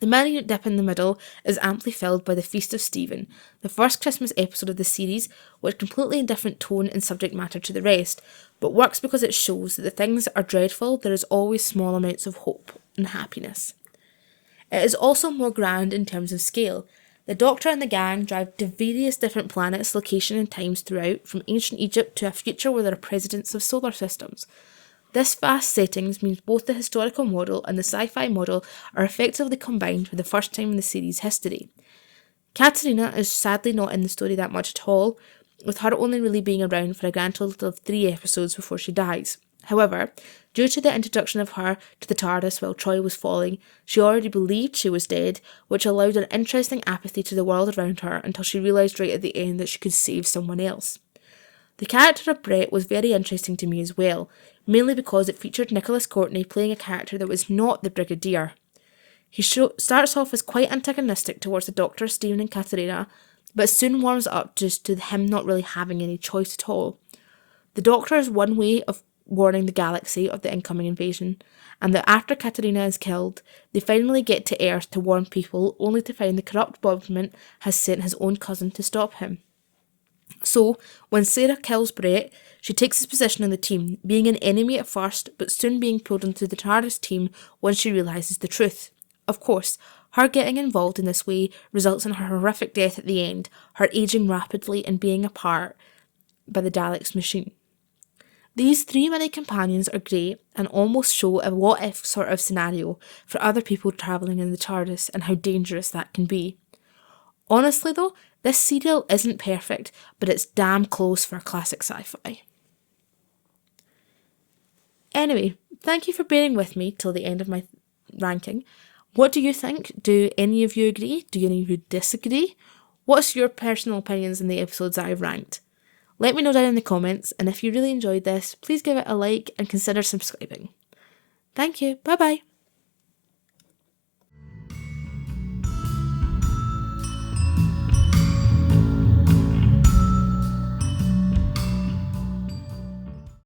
The mini dip in the middle is amply filled by the Feast of Stephen, the first Christmas episode of the series, with completely different tone and subject matter to the rest, but works because it shows that the things are dreadful, there is always small amounts of hope and happiness. It is also more grand in terms of scale. The Doctor and the gang drive to various different planets, location and times throughout, from ancient Egypt to a future where there are presidents of solar systems. This vast settings means both the historical model and the sci-fi model are effectively combined for the first time in the series' history. Katarina is sadly not in the story that much at all, with her only really being around for a grand total of 3 episodes before she dies. However, due to the introduction of her to the TARDIS while Troy was falling, she already believed she was dead, which allowed an interesting apathy to the world around her until she realised right at the end that she could save someone else. The character of Brett was very interesting to me as well, mainly because it featured Nicholas Courtney playing a character that was not the Brigadier. He starts off as quite antagonistic towards the Doctor, Stephen and Katarina, but soon warms up just to him not really having any choice at all. The Doctor is one way of warning the galaxy of the incoming invasion, and that after Katarina is killed, they finally get to Earth to warn people, only to find the corrupt government has sent his own cousin to stop him. So, when Sarah kills Brett, she takes his position in the team, being an enemy at first, but soon being pulled into the TARDIS team once she realises the truth. Of course, her getting involved in this way results in her horrific death at the end, her ageing rapidly and being apart by the Daleks machine. These 3 mini companions are great and almost show a what-if sort of scenario for other people travelling in the TARDIS and how dangerous that can be. Honestly though, this serial isn't perfect, but it's damn close for classic sci-fi. Anyway, thank you for bearing with me till the end of my ranking. What do you think? Do any of you agree? Do any of you disagree? What's your personal opinions on the episodes that I've ranked? Let me know down in the comments, and if you really enjoyed this, please give it a like and consider subscribing. Thank you, bye bye.